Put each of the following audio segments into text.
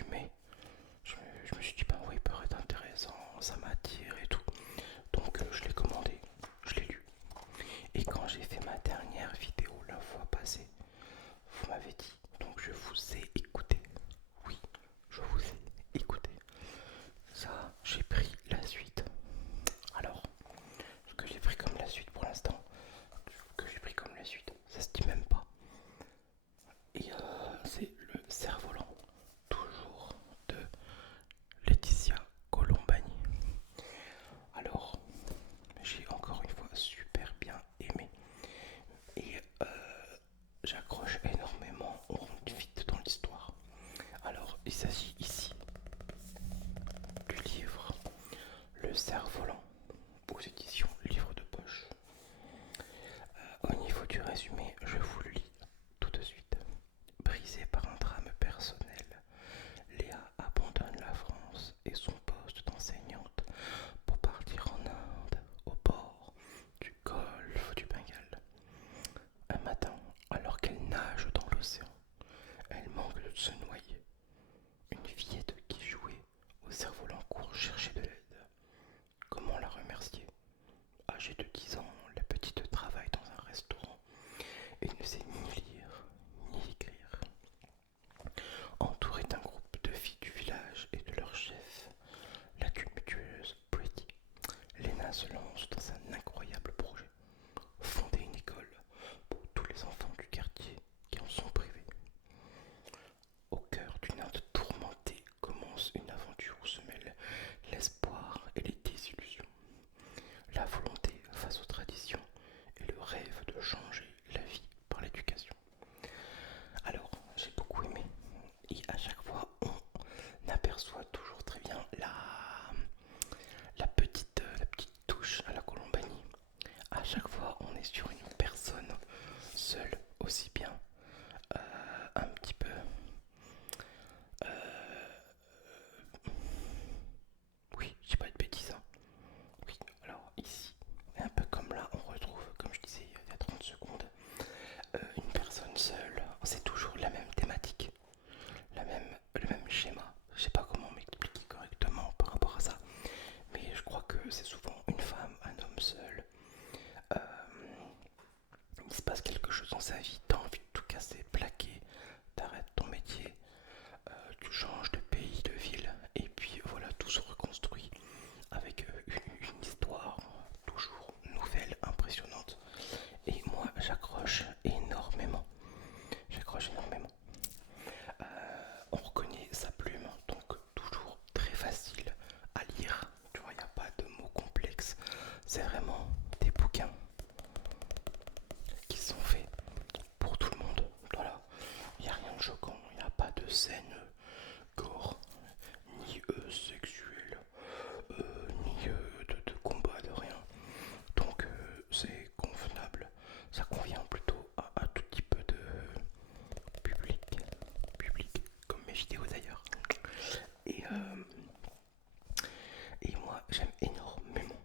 résumé. Je me suis dit, ben oui, il peut être intéressant, ça m'attire et tout. Donc je l'ai commandé, je l'ai lu. Et quand j'ai fait ma dernière vidéo la fois passée, vous m'avez dit, donc je vous ai écouté. Oui, je vous ai écouté. Ça, j'ai pris la suite. Alors, ce que j'ai pris comme la suite pour l'instant, ce que j'ai pris comme la suite, ça se dit même pas. Et c'est le cerf-volant, toujours de Laetitia Colombani. Alors, j'ai encore une fois super bien aimé. Et j'accroche énormément, on rentre vite dans l'histoire. Alors, il s'agit ici du livre Le cerf-volant aux éditions Livre de poche. Au niveau du résumé, je vous le lis tout de suite. Brisée par un drame personnel, Léa abandonne la France et son poste d'enseignante pour partir en Inde, au bord du golfe du Bengale. Un matin, alors qu'elle nage dans l'océan, elle manque de se noyer. Une fillette qui jouait au cerf-volant court chercher de l'aide. Comment la remercier? Âgée de 10 ans, la petite travaille dans un restaurant et ne sait ni lire ni écrire. Entourée d'un groupe de filles du village et de leur chef, la tumultueuse Pretty, Lena se lance dans un incroyable projet: fonder une école pour tous les enfants du quartier qui en sont privés. Au cœur d'une Inde tourmentée commence une aventure où se mêlent l'espoir et les désillusions, la volonté face aux traditions et le rêve de changer la vie par l'éducation. Alors, j'ai beaucoup aimé. Et à chaque fois, on aperçoit toujours très bien la petite touche à la Colombanie. À chaque fois, on est sur une personne seule, aussi bien un petit peu. Oui, je dis pas de bêtises, hein. Oui, alors ici, un peu comme là, on retrouve, comme je disais il y a 30 secondes, une personne seule. C'est toujours la même thématique, le même schéma. Je sais pas comment m'expliquer correctement par rapport à ça, mais je crois que c'est souvent une femme, un homme seul. Euh, il se passe quelque chose dans sa vie, t'as envie de tout casser, plaquer, t'arrêtes ton métier, tu changes de pays, de ville, et puis voilà, tout se reconstruit avec une histoire toujours nouvelle, impressionnante. Et moi, j'accroche énormément. J'accroche énormément. On reconnaît sa plume, donc toujours très facile à lire. Tu vois, il n'y a pas de mots complexes. C'est vraiment des bouquins qui sont faits pour tout le monde. Voilà, il n'y a rien de choquant, il n'y a pas de scène gore, ni sexuelle, ni de combat, de rien. Donc c'est convenable. Ça convient plutôt à tout type de public, public comme mes vidéos d'ailleurs. Et, euh, et moi j'aime énormément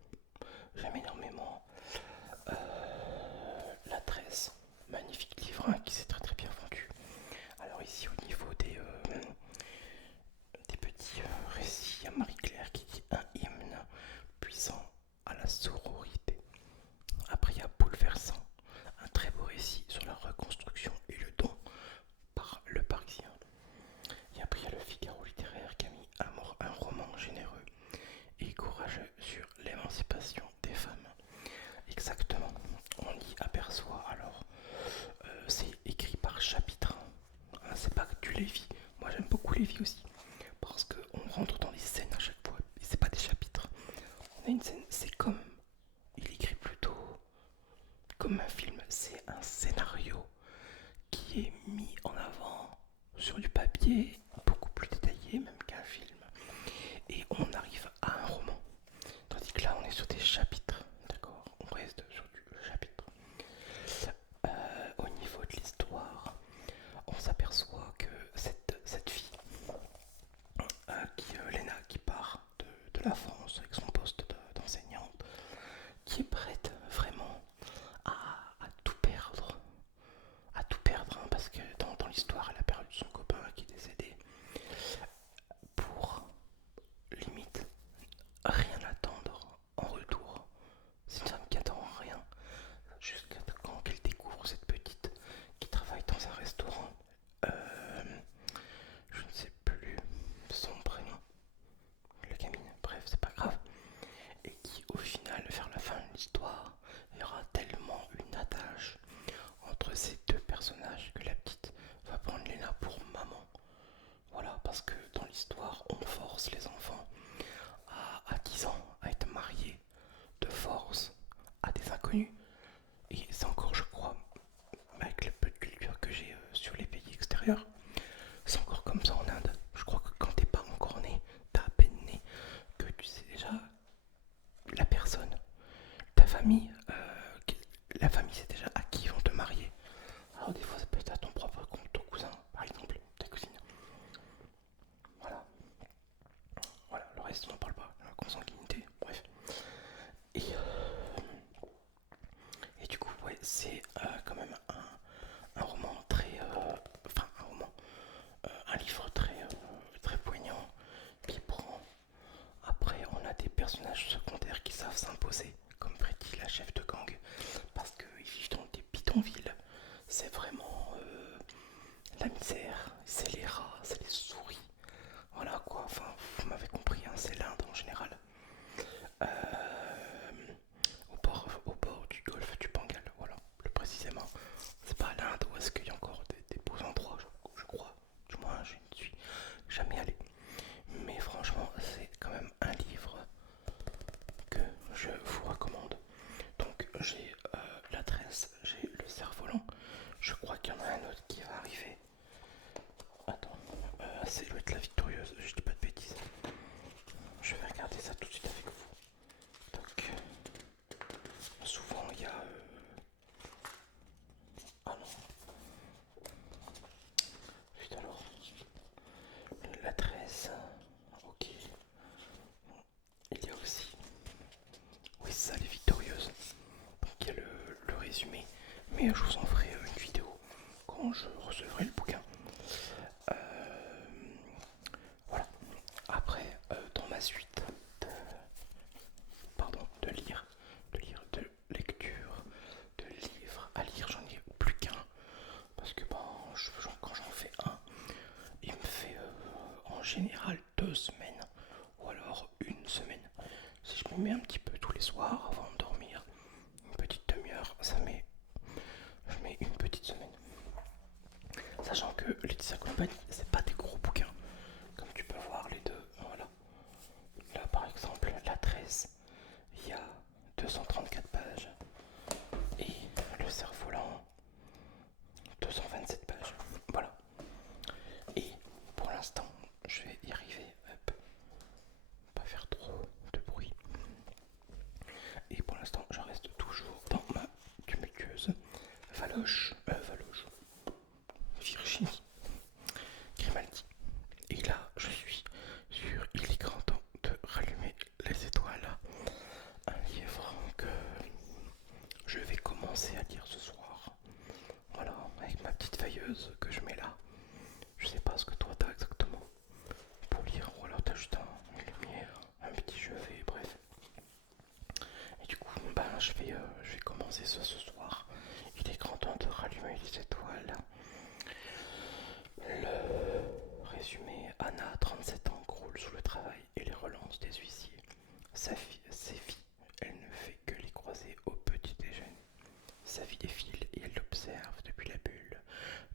La Tresse, magnifique livre hein, qui s'est très très bien vendu. Alors ici au niveau des petits récits, il y a Marie-Claire qui dit un hymne puissant à la sororité. Après il y a Bouleversant, un très beau récit sur la reconstruction et le don par le Parisien. Et après il y a le Figaro littéraire qui a mis un roman généreux et courageux sur l'émancipation des femmes. Exactement, on y aperçoit alors, c'est écrit par chapitre, hein, c'est pas que du Lévi. Moi j'aime beaucoup Lévi aussi, parce qu'on rentre dans des scènes à chaque fois, et c'est pas des chapitres. On a une scène, c'est comme, il écrit plutôt comme un film, c'est un scénario qui est mis en avant sur du papier, beaucoup plus détaillé même qu'un film, et on arrive à un roman. Tandis que là on est sur des chapitres, d'accord? On reste sur du chapitre. Au niveau de l'histoire, on s'aperçoit que cette fille, Lena, qui part de la France avec son poste d'enseignante, qui est prête vraiment à, à tout perdre, parce que dans l'histoire, elle a perdu son copain qui est décédé. parce que dans l'histoire, on force les enfants à 10 ans à être mariés de force à des inconnus. Et c'est encore, je crois, avec le peu de culture que j'ai sur les pays extérieurs, c'est encore comme ça en Inde. Je crois que quand t'es pas encore né, t'as à peine né, que tu sais déjà la personne, ta famille, la famille c'est déjà à qui ils vont te marier. Alors des fois ça peut être à ton propre compte, ton cousin par exemple, ta cousine. Voilà, voilà, le reste on n'en parle pas, la consanguinité, bref. Et, et du coup ouais c'est quand même un roman très... enfin un roman, un livre très poignant qui prend. Après, on a des personnages secondaires qui savent s'imposer, comme Freddy, la chef de gang, parce qu'ils vivent dans des bidonvilles. C'est vraiment la misère, c'est les rats, c'est les souris. Voilà quoi, enfin, vous m'avez compris, hein, c'est l'Inde en général. Euh, au bord du golfe du Bengale, voilà, plus précisément. C'est pas l'Inde où est-ce qu'il y a encore des beaux endroits, je crois. Du moins, je ne suis jamais allé. Mais franchement, c'est quand même un livre que je vous recommande. Donc j'ai l'adresse, j'ai le cerf-volant. Je crois qu'il y en a un autre qui va arriver. Attends, c'est doit être la victorieuse, je dis pas de bêtises. Je vais regarder ça tout de suite avec vous. Donc souvent il y a... Ah non. Putain alors. L'adresse. Ok. Il y a aussi... Oui c'est ça les victorieuses. Donc il y a le résumé. Mais je vous en ferai une vidéo quand je recevrai le bouquin. Euh, voilà. Après, dans ma suite de, de lecture, de livres à lire, j'en ai plus qu'un. Parce que bon, quand j'en fais un, il me fait en général 2 semaines. Ou alors une semaine. Si je me mets un petit peu tous les soirs avant de dormir, une petite demi-heure, je mets une petite semaine. Sachant que Laetitia Compagnie, c'est pas des gros bouquins. Comme tu peux voir les deux, voilà. Là par exemple, la 13, il y a 234 pages. Et le cerf-volant, 227 pages. Voilà. Et pour l'instant, je vais y arriver. Hop. Pas faire trop de bruit. Et pour l'instant, je reste toujours dans ma tumultueuse Valoche. Virginie Grimaldi. Et là, je suis sur Il est grand temps de rallumer les étoiles. Un livre que je vais commencer à lire ce soir. Voilà, avec ma petite veilleuse que je mets là. Je sais pas ce que toi t'as exactement pour lire, ou alors t'as juste une lumière, un petit chevet, bref. Et du coup, ben, je vais commencer ça ce soir. Il est grand temps de rallumer les étoiles. Le résumé, Anna, 37 ans, croule sous le travail et les relances des huissiers. Ses filles, elle ne fait que les croiser au petit déjeuner. Sa vie défile et elle l'observe depuis la bulle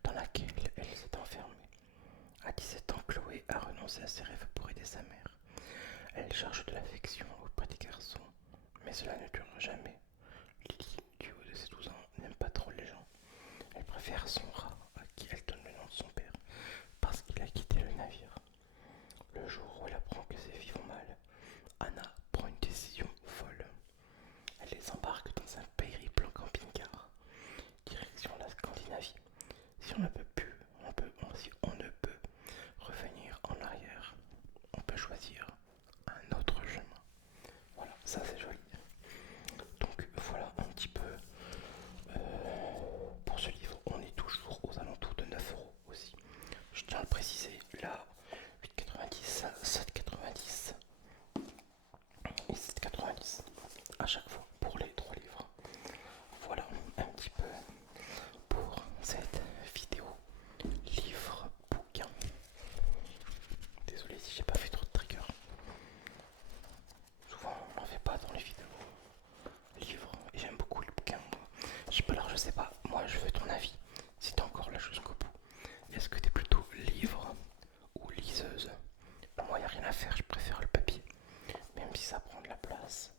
dans laquelle elle s'est enfermée. À 17 ans, Chloé a renoncé à ses rêves pour aider sa mère. Elle charge de l'affection auprès des garçons, mais cela ne durera jamais. Lily, du haut de ses 12 ans, n'aime pas trop les gens. Elle préfère son rat, à qui elle donne le nom de son père, parce qu'il a quitté le navire. Le jour où elle apprend que ses filles vont mal, Anna prend une décision folle. Elle les embarque dans un périple en camping-car, direction la Scandinavie. Si on ne peut plus, si on ne peut revenir en arrière, on peut choisir un autre chemin. Voilà, ça c'est joli. Donc voilà un petit peu pour ce livre. On est toujours aux alentours de 9 € aussi. Je tiens à le préciser, là, 8,90, 7,90 et 7,90 à chaque fois pour les 3 livres. Voilà un petit peu pour cette vidéo livre bouquin. Désolé si j'ai pas fait trop de triggers. Souvent on n'en fait pas dans les vidéos livres et j'aime beaucoup les bouquins. Je sais pas, alors je sais pas, moi je veux ton avis si t'es encore là jusqu'au bout. Est-ce que t'es plutôt livre ou liseuse? ça prend de la place.